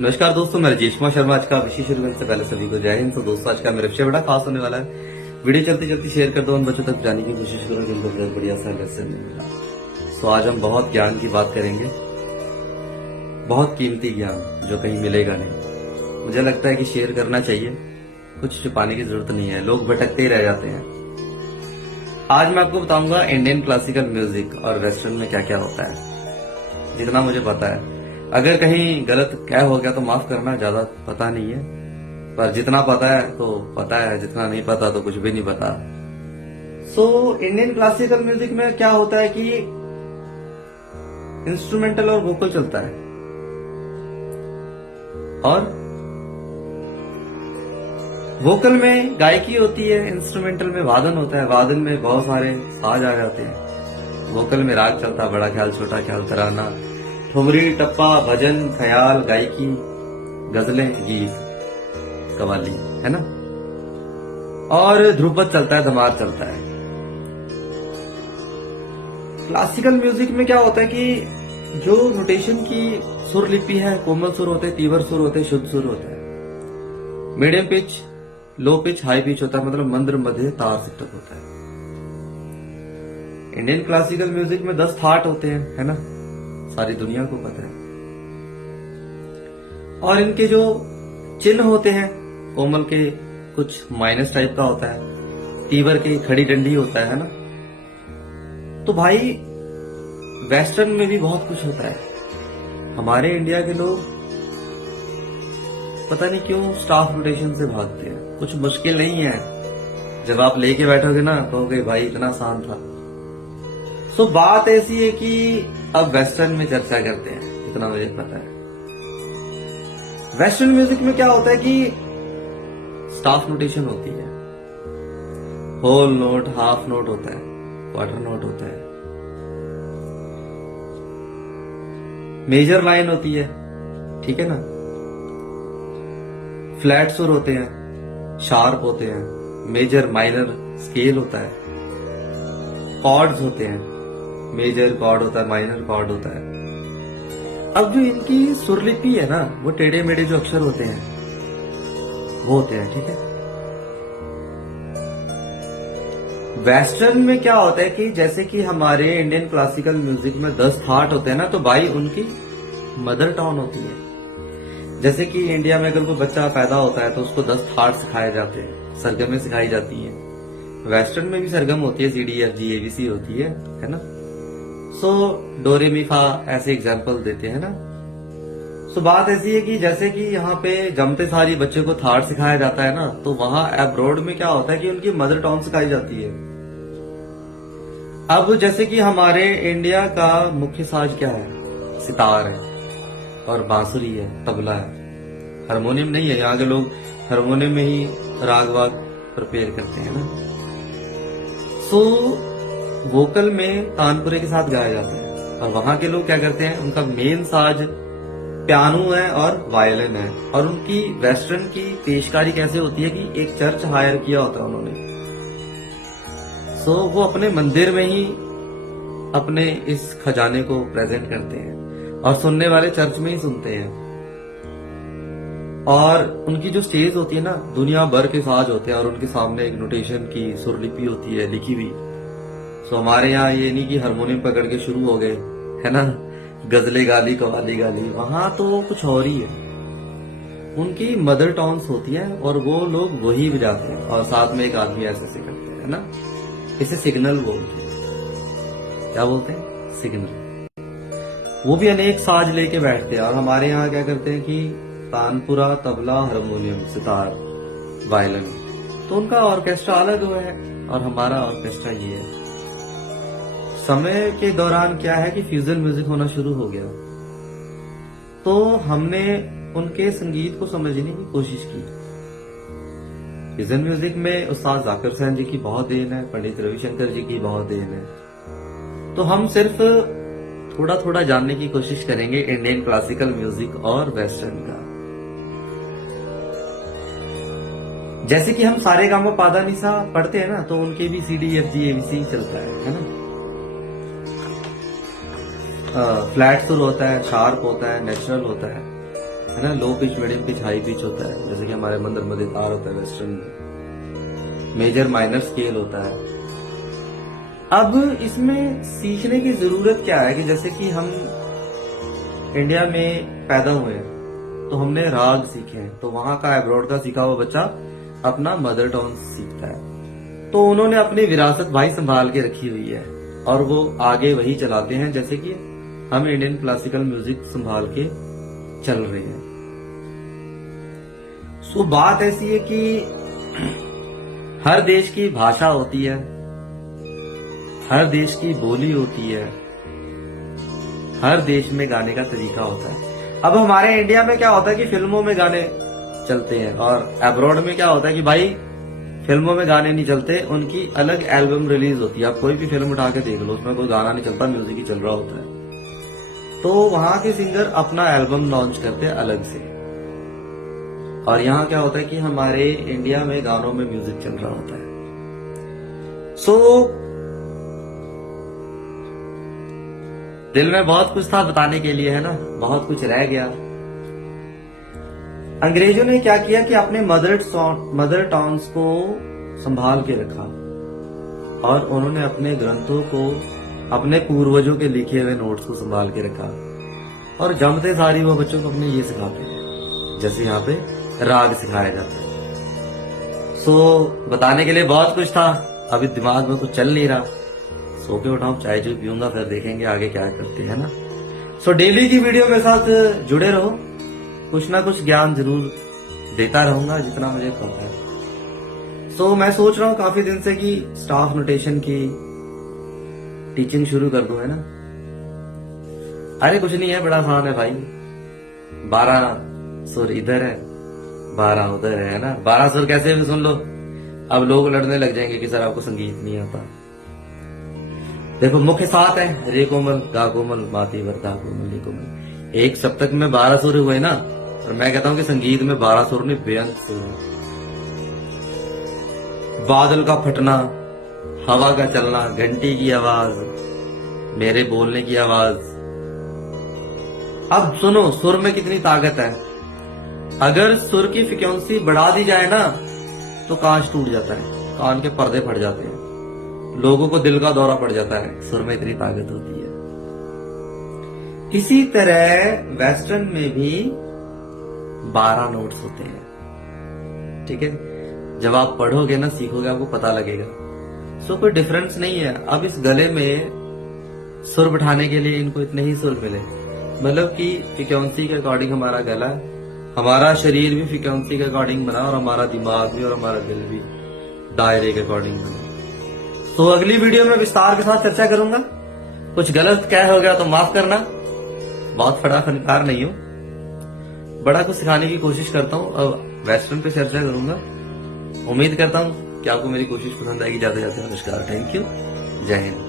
नमस्कार दोस्तों, मैं राजेश शर्मा। आज का विशेष इवेंट से पहले सभी को जय हिंद। तो दोस्तों, आज का मेरा विषय बड़ा खास होने वाला है। वीडियो चलती चलती शेयर कर दो, उन बच्चों तक जाने की कोशिश करो जिनको बहुत बढ़िया सा लेसन मिला। तो आज हम बहुत ज्ञान की बात करेंगे, बहुत कीमती ज्ञान जो कहीं मिलेगा नहीं। मुझे लगता है कि शेयर करना चाहिए, कुछ छुपाने की जरूरत नहीं है, लोग भटकते ही रह जाते हैं। आज मैं आपको बताऊंगा इंडियन क्लासिकल म्यूजिक और वेस्टर्न में क्या क्या होता है, जितना मुझे पता है। अगर कहीं गलत क्या हो गया तो माफ करना, ज्यादा पता नहीं है, पर जितना पता है तो पता है, जितना नहीं पता तो कुछ भी नहीं पता। इंडियन क्लासिकल म्यूजिक में क्या होता है कि इंस्ट्रूमेंटल और वोकल चलता है, और वोकल में गायकी होती है, इंस्ट्रूमेंटल में वादन होता है, वादन में बहुत सारे साज आ जाते हैं। वोकल में राग चलता है, बड़ा ख्याल, छोटा ख्याल, तराना, ठुमरी, टप्पा, भजन, ख्याल, गायकी, गजलें, गीत, कव्वाली, है ना। और ध्रुपद चलता है, धमार चलता है। क्लासिकल म्यूजिक में क्या होता है कि जो नोटेशन की सुर लिपि है, कोमल सुर होते हैं, तीव्र सुर होते हैं, शुद्ध सुर होता है, medium pitch, low pitch, high pitch होता है, मतलब मंद्र, मध्य, तार, सिक्तक होता है। इंडियन क्लासिकल म्यूजिक में 10 थाट होते हैं, है ना, सारी दुनिया को पता है। और इनके जो चिन्ह होते हैं, कोमल के कुछ माइनस टाइप का होता है, तीवर के खड़ी डंडी होता है ना। तो भाई वेस्टर्न में भी बहुत कुछ होता है। हमारे इंडिया के लोग पता नहीं क्यों स्टाफ रोटेशन से भागते हैं। कुछ मुश्किल नहीं है, जब आप लेके बैठोगे ना कहोगे भाई इतना आसान था। सो बात ऐसी है कि अब वेस्टर्न में चर्चा करते हैं, इतना मुझे पता है। वेस्टर्न म्यूजिक में क्या होता है कि स्टाफ नोटेशन होती है, होल नोट, हाफ नोट होता है, क्वार्टर नोट होता है, मेजर लाइन होती है, ठीक है ना, फ्लैट सुर होते हैं, शार्प होते हैं, मेजर माइनर स्केल होता है, कॉर्ड्स होते हैं, मेजर कॉर्ड होता है, माइनर कॉर्ड होता है। अब जो इनकी सुरलिपि है ना, वो टेढ़े मेढ़े जो अक्षर होते हैं वो होते हैं, ठीक है। वेस्टर्न में क्या होता है कि जैसे कि हमारे इंडियन क्लासिकल म्यूजिक में 10 थाट होते हैं ना, तो भाई उनकी मदर टंग होती है। जैसे कि इंडिया में अगर कोई बच्चा पैदा होता है तो उसको 10 थाट सिखाए जाते हैं, सरगमें सिखाई जाती हैं। वेस्टर्न में भी सरगम होती है, CDFG ABC होती है ना। डो रे मी फा ऐसे एग्जाम्पल देते हैं ना। बात ऐसी है कि जैसे कि यहाँ पे जमते सारी बच्चे को थाट सिखाया जाता है ना, तो वहां अब्रॉड में क्या होता है कि उनकी मदर टंग सिखाई जाती है। अब जैसे कि हमारे इंडिया का मुख्य साज क्या है, सितार है, और बांसुरी है, तबला है, हारमोनियम नहीं है। यहाँ के लोग हारमोनियम में ही राग वाग प्रिपेयर करते हैं ना। वोकल में तानपुरे के साथ गाया जाता है, और वहां के लोग क्या करते हैं, उनका मेन साज पियानो है और वायलिन है। और उनकी वेस्टर्न की पेशकारी कैसे होती है कि एक चर्च हायर किया होता है उन्होंने, वो अपने मंदिर में ही अपने इस खजाने को प्रेजेंट करते हैं, और सुनने वाले चर्च में ही सुनते हैं। और उनकी जो स्टेज होती है ना, दुनिया भर के साज होते हैं, और उनके सामने एक नोटेशन की सुरलिपि होती है लिखी हुई। हमारे यहाँ ये नहीं कि हारमोनियम पकड़ के शुरू हो गए, है ना, गजले गाली, कवाली गाली, वहां तो कुछ और ही है। उनकी मदर टॉन्स होती है, और वो लोग वही बजाते हैं, और साथ में एक आदमी ऐसे से करते हैं, है ना। इसे सिग्नल बोलते हैं। क्या बोलते हैं? सिग्नल। वो भी अनेक साज लेके बैठते हैं, और हमारे यहाँ क्या करते हैं कि तानपुरा, तबला, हारमोनियम, सितार, वायलिन, तो उनका ऑर्केस्ट्रा अलग है, और हमारा ऑर्केस्ट्रा ये है। समय के दौरान क्या है कि फ्यूजन म्यूजिक होना शुरू हो गया, तो हमने उनके संगीत को समझने की कोशिश की। फ्यूजन म्यूजिक में उस्ताद जाकिर हुसैन जी की बहुत देन है, पंडित रविशंकर जी की बहुत देन है। तो हम सिर्फ थोड़ा थोड़ा जानने की कोशिश करेंगे इंडियन क्लासिकल म्यूजिक और वेस्टर्न का। जैसे कि हम सारे गामा पादा निसा पढ़ते हैं ना, तो उनके भी CDFG ABC चलता है ना। फ्लैट सुर होता है, शार्प होता है, नेचुरल होता है है ना, low pitch, medium pitch, high pitch होता है, जैसे कि हमारे मंदिर मध्य तार होता है वेस्टर्न में, मेजर माइनर स्केल होता है। अब इसमें सीखने की जरूरत क्या है कि जैसे कि हम इंडिया में पैदा हुए हैं तो हमने राग सीखे हैं, तो वहां का अब्रॉड का सीखा हुआ बच्चा अपना मदर टंग सीखता है, तो उन्होंने अपनी विरासत भाई संभाल के रखी हुई है और वो आगे वही चलाते हैं, जैसे कि हम इंडियन क्लासिकल म्यूजिक संभाल के चल रहे हैं। सो बात ऐसी है कि हर देश की भाषा होती है, हर देश की बोली होती है, हर देश में गाने का तरीका होता है। अब हमारे इंडिया में क्या होता है कि फिल्मों में गाने चलते हैं, और अब्रॉड में क्या होता है कि भाई फिल्मों में गाने नहीं चलते, उनकी अलग एल्बम रिलीज होती है। आप कोई भी फिल्म उठा के देख लो, उसमें कोई गाना नहीं चलता, म्यूजिक ही चल रहा होता है। तो वहां के सिंगर अपना एल्बम लॉन्च करते हैं अलग से, और यहाँ क्या होता है कि हमारे इंडिया में गानों में म्यूजिक चल रहा होता है। सो दिल में बहुत कुछ था बताने के लिए, है ना, बहुत कुछ रह गया। अंग्रेजों ने क्या किया कि अपने मदर टंग्स को संभाल के रखा, और उन्होंने अपने ग्रंथों को, अपने पूर्वजों के लिखे हुए नोट्स को संभाल के रखा, और जमते सारी वो बच्चों को अपने ये सिखाते हैं, जैसे यहाँ पे राग सिखाया जाता है। सो बताने के लिए बहुत कुछ था, अभी दिमाग में कुछ चल नहीं रहा। सो के उठाऊं, चाय चूय पीऊंगा, फिर देखेंगे आगे क्या करते हैं ना। सो डेली की वीडियो के साथ जुड़े रहो, कुछ ना कुछ ज्ञान जरूर देता रहूंगा जितना मुझे पता है। सो मैं सोच रहा हूँ काफी दिन से कि स्टाफ नोटेशन की टीचिंग शुरू कर दूं, है ना। अरे कुछ नहीं है, बड़ा आसान है भाई। 12 सुर इधर है, 12 उधर है ना। 12 सुर कैसे भी सुन लो। अब लोग लड़ने लग जाएंगे कि सर आपको संगीत नहीं आता। देखो मुख्य 7 है, रे कोमल, गा कोमल, मा तीव्र, धा कोमल, नी कोमल। एक सप्तक में 12 सुर हुए ना, और मैं कहता हूं कि संगीत में 12 सुर नहीं, बेअंत सुर है। बादल का फटना, हवा का चलना, घंटी की आवाज, मेरे बोलने की आवाज। अब सुनो सुर में कितनी ताकत है। अगर सुर की फ्रीक्वेंसी बढ़ा दी जाए ना तो कांच टूट जाता है, कान के पर्दे फट जाते हैं, लोगों को दिल का दौरा पड़ जाता है। सुर में इतनी ताकत होती है। इसी तरह वेस्टर्न में भी 12 नोट्स होते हैं, ठीक है। जब आप पढ़ोगे ना, सीखोगे, आपको पता लगेगा। सो कोई डिफरेंस नहीं है। अब इस गले में सुर बिठाने के लिए इनको इतने ही सुर मिले, मतलब कि फ्रीक्वेंसी के अकॉर्डिंग हमारा गला, हमारा शरीर भी फ्रीक्वेंसी के अकॉर्डिंग बना, और हमारा दिमाग भी और हमारा दिल भी दायरे के अकॉर्डिंग बना। तो अगली वीडियो में विस्तार के साथ चर्चा करूंगा। कुछ गलत क्या हो गया तो माफ करना, बहुत बड़ा फनकार नहीं हूं, बड़ा कुछ सिखाने की कोशिश करता हूं। अब वेस्टर्न पे चर्चा करूंगा। उम्मीद करता हूं कि आपको मेरी कोशिश पसंद आएगी। जाते जाते नमस्कार, थैंक यू, जय हिंद।